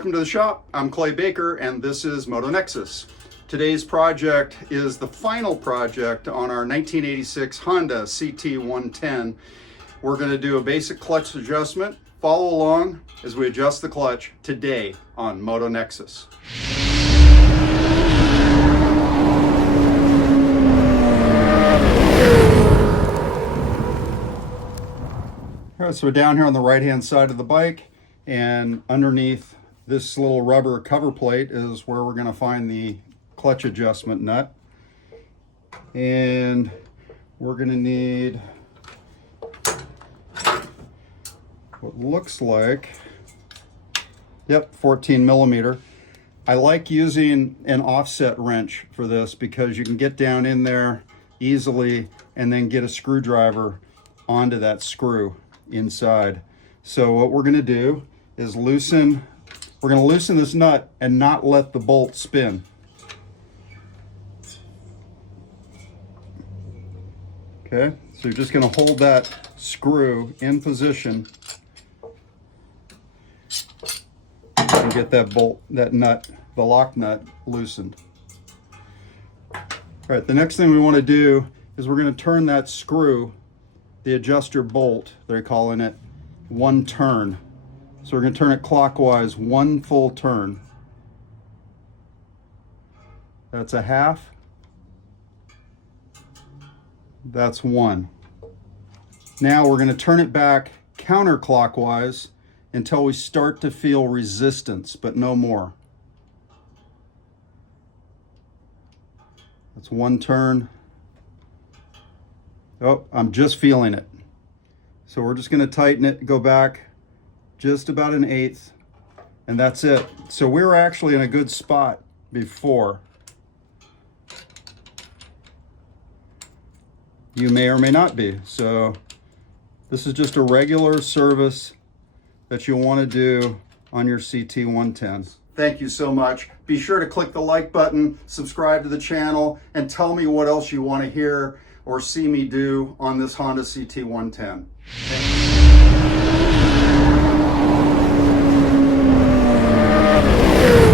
welcome to the shop. I'm Clay Baker and this is Motonexus. Today's project is the final project on our 1986 Honda CT110. We're going to do a basic clutch adjustment. Follow along as we adjust the clutch today on Motonexus. All right, so we're down here on the right hand side of the bike, and underneath this little rubber cover plate is where we're going to find the clutch adjustment nut. And we're going to need what looks like, 14 millimeter. I like using an offset wrench for this because you can get down in there easily and then get a screwdriver onto that screw inside. So what we're going to do is loosen this nut and not let the bolt spin. Okay, so you're just going to hold that screw in position and get that bolt, that nut, the lock nut, loosened. All right, the next thing we want to do is we're going to turn that screw, the adjuster bolt, they're calling it, one turn. So we're going to turn it clockwise one full turn. That's a half. That's one. Now we're going to turn it back counterclockwise until we start to feel resistance, but no more. That's one turn. Oh, I'm just feeling it. So we're just going to tighten it, go back just about an eighth, and that's it. So we were actually in a good spot before. You may or may not be. So this is just a regular service that you'll want to do on your CT110. Thank you so much. Be sure to click the like button, subscribe to the channel, and tell me what else you want to hear or see me do on this Honda CT110. Thank you.